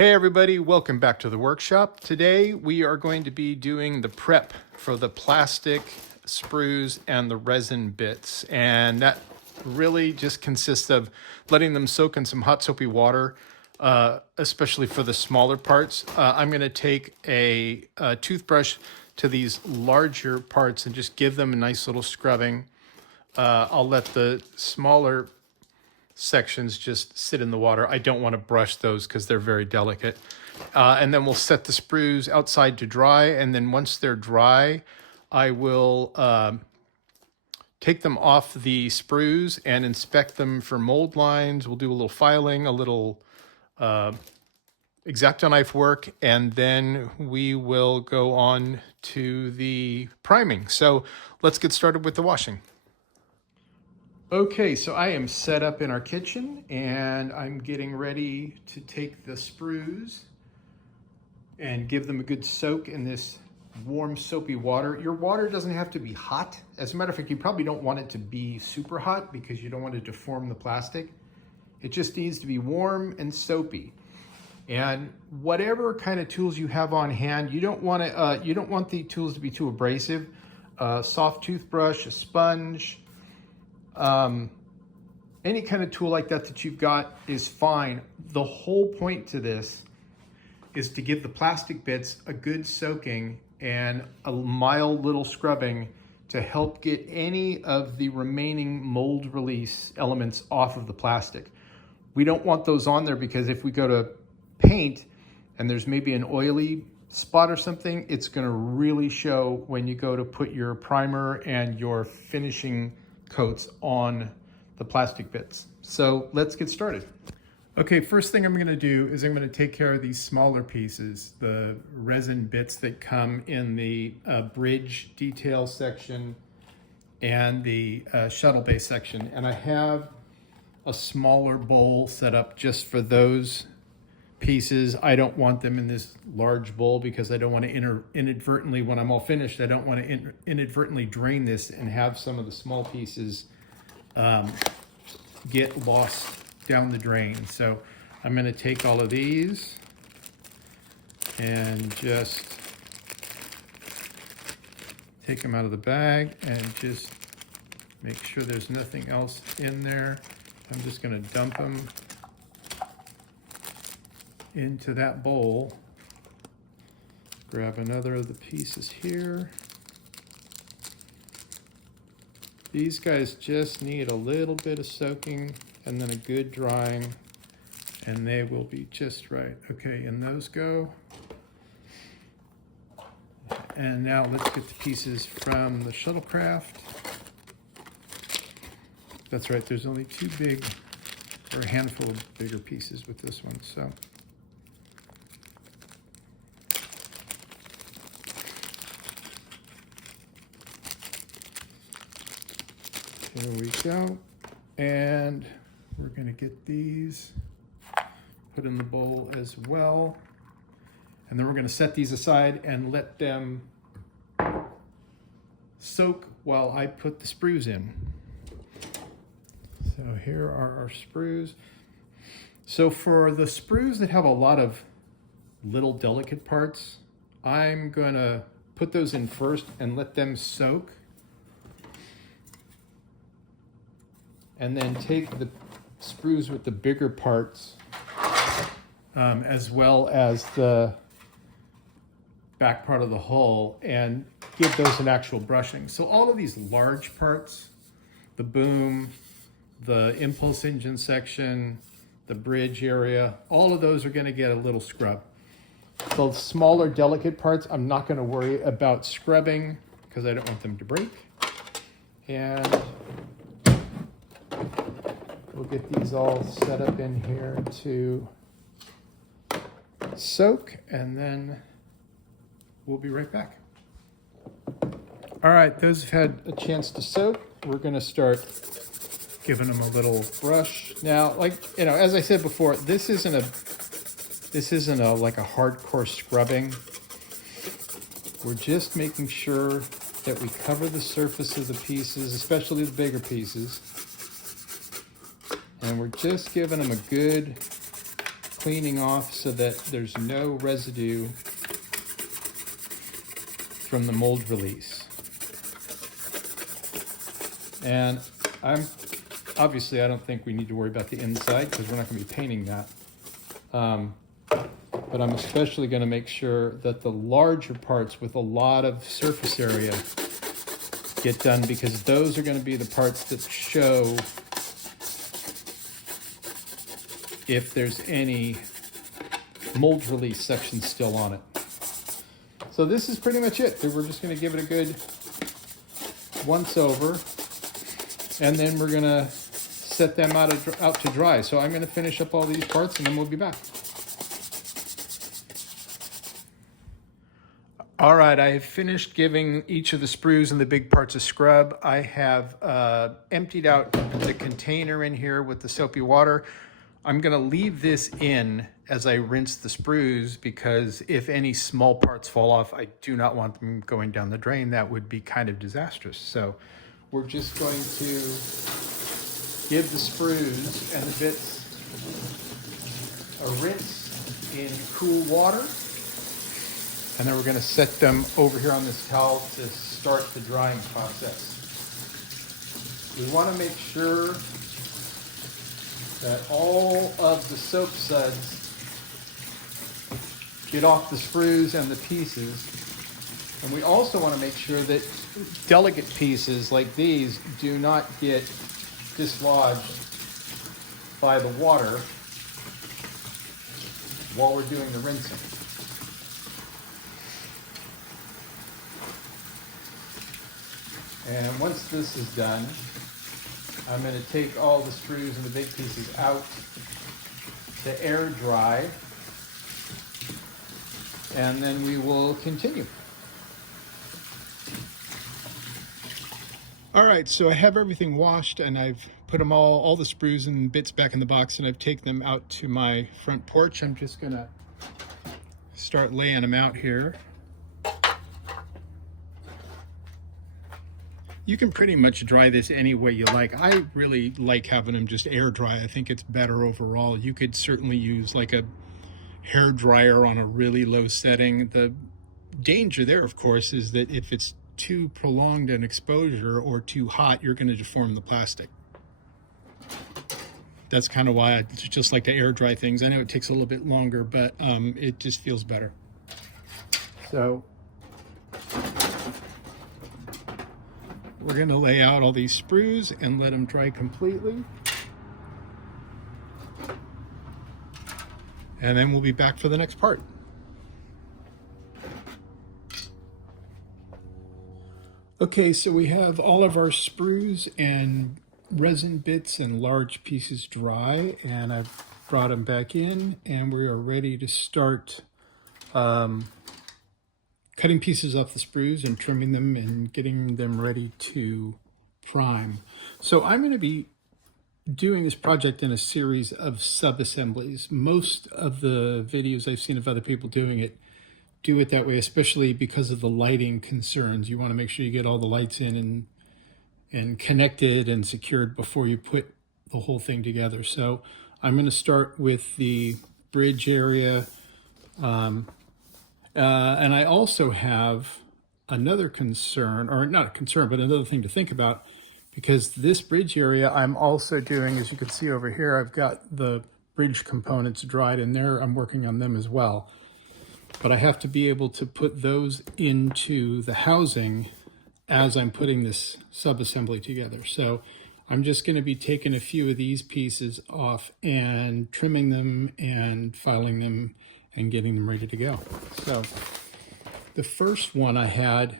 Hey everybody, welcome back to the workshop. Today we are going to be doing the prep for the plastic sprues and the resin bits. And that really just consists of letting them soak in some hot soapy water, especially for the smaller parts. I'm going to take a toothbrush to these larger parts and just give them a nice little scrubbing. I'll let the smaller sections just sit in the water. I don't want to brush those because they're very delicate. And then we'll set the sprues outside to dry. And then once they're dry, I will take them off the sprues and inspect them for mold lines. We'll do a little filing, a little X-Acto knife work, and then we will go on to the priming. So let's get started with the washing. Okay, so I am set up in our kitchen and I'm getting ready to take the sprues and give them a good soak in this warm soapy water. Your water doesn't have to be hot. As a matter of fact, you probably don't want it to be super hot because you don't want to deform the plastic. It just needs to be warm and soapy. And whatever kind of tools you have on hand, you don't want the tools to be too abrasive. Soft toothbrush, a sponge, any kind of tool like that you've got is fine. The whole point to this is to give the plastic bits a good soaking and a mild little scrubbing to help get any of the remaining mold release elements off of the plastic. We don't want those on there because if we go to paint and there's maybe an oily spot or something, it's going to really show when you go to put your primer and your finishing coats on the plastic bits. So let's get started. Okay, first thing I'm going to do is I'm going to take care of these smaller pieces, the resin bits that come in the bridge detail section and the shuttle base section. And I have a smaller bowl set up just for those pieces. I don't want them in this large bowl because I don't want to inadvertently, when I'm all finished, I don't want to inadvertently drain this and have some of the small pieces get lost down the drain. So I'm going to take all of these and just take them out of the bag and just make sure there's nothing else in there. I'm just going to dump them into that bowl. Grab another of the pieces here. These guys just need a little bit of soaking and then a good drying and they will be just right. Okay, and those go. And now let's get the pieces from the shuttlecraft. That's right, there's only two big, or a handful of bigger pieces with this one, so. There we go. And we're going to get these put in the bowl as well. And then we're going to set these aside and let them soak while I put the sprues in. So here are our sprues. So for the sprues that have a lot of little delicate parts, I'm going to put those in first and let them soak. And then take the sprues with the bigger parts as well as the back part of the hull and give those an actual brushing. So all of these large parts, the boom, the impulse engine section, the bridge area, all of those are going to get a little scrub. The smaller delicate parts, I'm not going to worry about scrubbing because I don't want them to break. And we'll get these all set up in here to soak, and then we'll be right back. All right, those have had a chance to soak. We're going to start giving them a little brush. Now, as I said before, this isn't like a hardcore scrubbing. We're just making sure that we cover the surface of the pieces, especially the bigger pieces. And we're just giving them a good cleaning off so that there's no residue from the mold release. And obviously I don't think we need to worry about the inside because we're not going to be painting that. But I'm especially going to make sure that the larger parts with a lot of surface area get done, because those are going to be the parts that show if there's any mold release section still on it. So this is pretty much it. We're just going to give it a good once over, and then we're going to set them out to dry. So I'm going to finish up all these parts and then we'll be back. All right, I have finished giving each of the sprues and the big parts a scrub. I have emptied out the container in here with the soapy water. I'm gonna leave this in as I rinse the sprues, because if any small parts fall off, I do not want them going down the drain. That would be kind of disastrous. So we're just going to give the sprues and the bits a rinse in cool water. And then we're going to set them over here on this towel to start the drying process. We want to make sure that all of the soap suds get off the sprues and the pieces. And we also want to make sure that delicate pieces like these do not get dislodged by the water while we're doing the rinsing. And once this is done, I'm going to take all the sprues and the big pieces out to air dry, and then we will continue. All right, so I have everything washed and I've put them all the sprues and bits back in the box, and I've taken them out to my front porch. I'm just going to start laying them out here. You can pretty much dry this any way you like. I really like having them just air dry. I think it's better overall. You could certainly use like a hair dryer on a really low setting. The danger there, of course, is that if it's too prolonged an exposure or too hot, you're going to deform the plastic. That's kind of why I just like to air dry things. I know it takes a little bit longer, but it just feels better. So we're going to lay out all these sprues and let them dry completely. And then we'll be back for the next part. Okay, so we have all of our sprues and resin bits and large pieces dry, and I've brought them back in, and we are ready to start cutting pieces off the sprues and trimming them and getting them ready to prime. So I'm going to be doing this project in a series of sub-assemblies. Most of the videos I've seen of other people doing it do it that way, especially because of the lighting concerns. You want to make sure you get all the lights in and connected and secured before you put the whole thing together. So I'm going to start with the bridge area. And I also have another concern, or not a concern, but another thing to think about, because this bridge area I'm also doing, as you can see over here, I've got the bridge components dried in there. I'm working on them as well. But I have to be able to put those into the housing as I'm putting this sub-assembly together. So I'm just going to be taking a few of these pieces off and trimming them and filing them and getting them ready to go. So the first one I had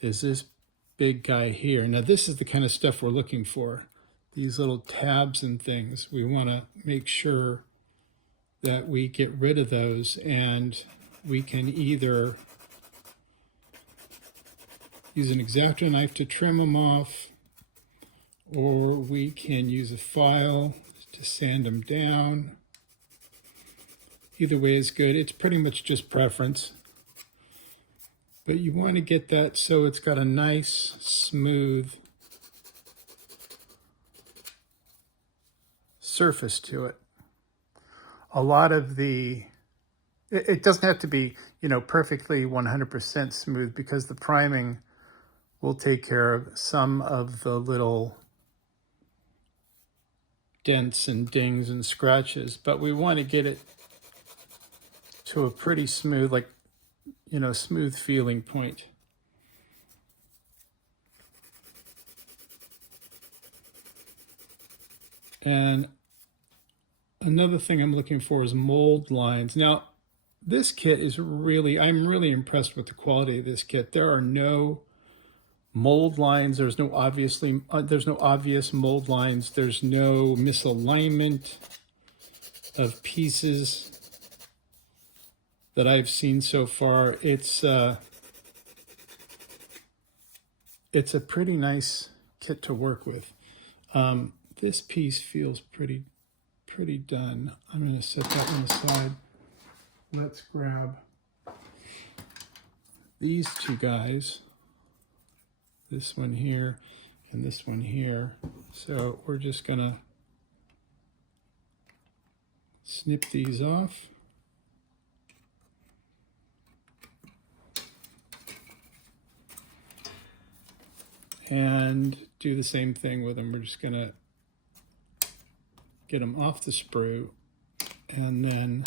is this big guy here. Now this is the kind of stuff we're looking for. These little tabs and things. We want to make sure that we get rid of those, and we can either use an X-Acto knife to trim them off, or we can use a file to sand them down. Either way is good. It's pretty much just preference. But you want to get that so it's got a nice, smooth surface to it. a lot of it doesn't have to be, perfectly 100% smooth, because the priming will take care of some of the little dents and dings and scratches, but we want to get it to a pretty smooth, like, smooth feeling point. And another thing I'm looking for is mold lines. Now, this kit is I'm really impressed with the quality of this kit. There are no mold lines. There's no obvious mold lines. There's no misalignment of pieces that I've seen so far. It's a pretty nice kit to work with. This piece feels pretty done. I'm going to set that one aside. Let's grab these two guys, this one here and this one here. So we're just going to snip these off. And do the same thing with them. We're just going to get them off the sprue and then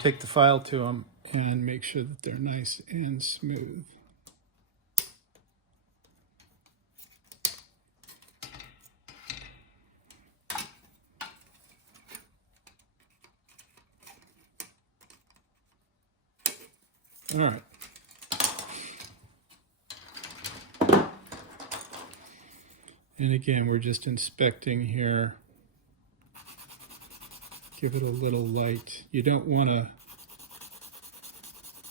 take the file to them and make sure that they're nice and smooth. All right. And again, we're just inspecting here. Give it a little light. You don't want to,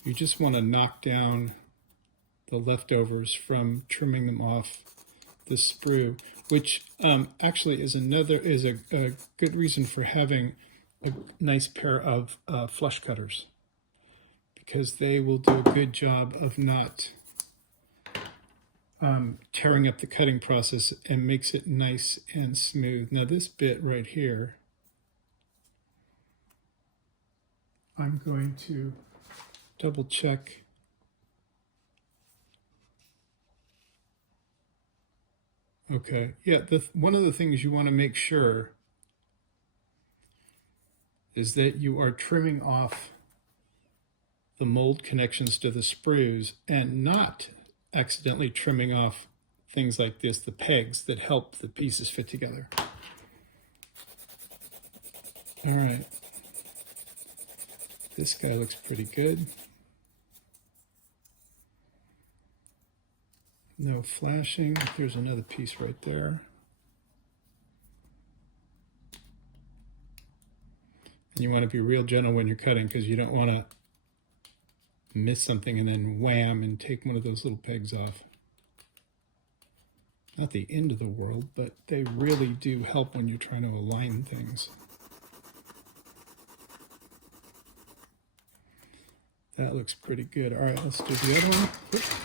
you just want to knock down the leftovers from trimming them off the sprue, which actually is a good reason for having a nice pair of flush cutters, because they will do a good job of not tearing up the cutting process and makes it nice and smooth. Now this bit right here, I'm going to double check. Okay, yeah, one of the things you want to make sure is that you are trimming off the mold connections to the sprues and not accidentally trimming off things like this, the pegs that help the pieces fit together. All right. This guy looks pretty good. No flashing. There's another piece right there. And you want to be real gentle when you're cutting, because you don't want to miss something and then wham and take one of those little pegs off. Not the end of the world, but they really do help when you're trying to align things. That looks pretty good. All right, let's do the other one. Oops.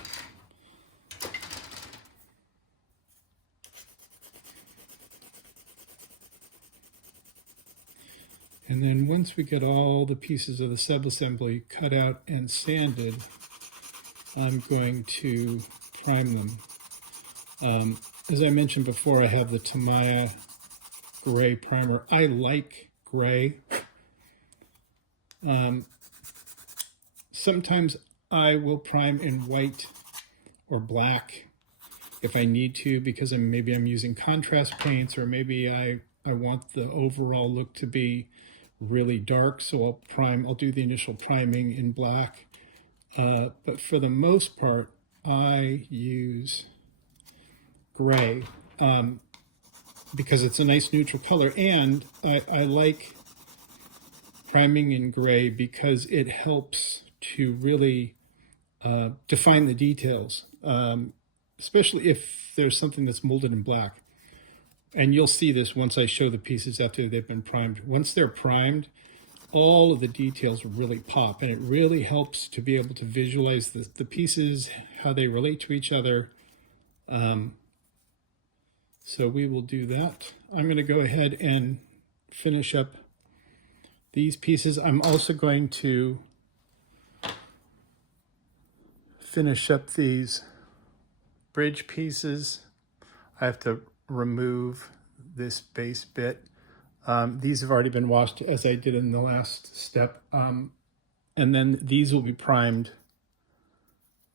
And then once we get all the pieces of the subassembly cut out and sanded, I'm going to prime them. As I mentioned before, I have the Tamiya gray primer. I like gray. Sometimes I will prime in white or black if I need to, because maybe I'm using contrast paints, or maybe I want the overall look to be really dark, so I'll do the initial priming in black. But for the most part, I use gray because it's a nice neutral color, and I like priming in gray because it helps to really define the details, especially if there's something that's molded in black. And you'll see this once I show the pieces after they've been primed. Once they're primed, all of the details really pop, and it really helps to be able to visualize the pieces, how they relate to each other. So we will do that. I'm going to go ahead and finish up these pieces. I'm also going to finish up these bridge pieces. I have to remove this base bit. These have already been washed as I did in the last step. And then these will be primed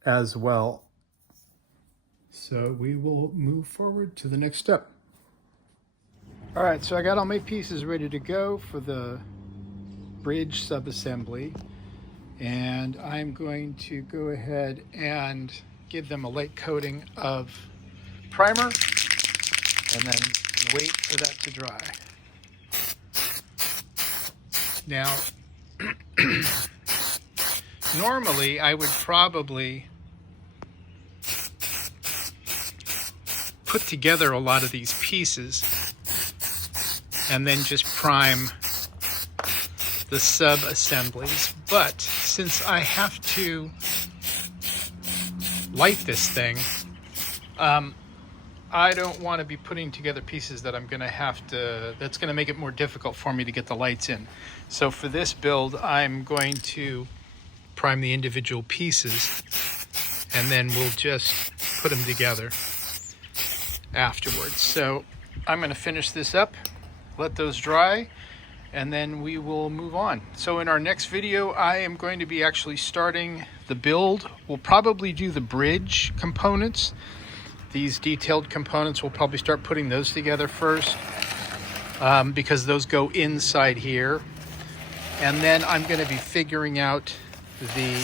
as well. So we will move forward to the next step. All right, so I got all my pieces ready to go for the bridge subassembly. And I'm going to go ahead and give them a light coating of primer and then wait for that to dry. Now, normally I would probably put together a lot of these pieces and then just prime the sub-assemblies, but since I have to light this thing, I don't want to be putting together pieces that I'm going to have to, that's going to make it more difficult for me to get the lights in. So for this build, I'm going to prime the individual pieces and then we'll just put them together afterwards. So I'm going to finish this up, let those dry, and then we will move on. So in our next video, I am going to be actually starting the build. We'll probably do the bridge components. These detailed components, we'll probably start putting those together first because those go inside here. And then I'm going to be figuring out the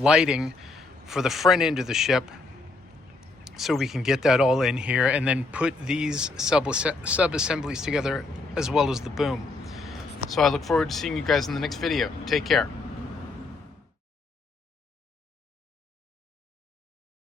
lighting for the front end of the ship so we can get that all in here and then put these sub-assemblies together as well as the boom. So I look forward to seeing you guys in the next video. Take care.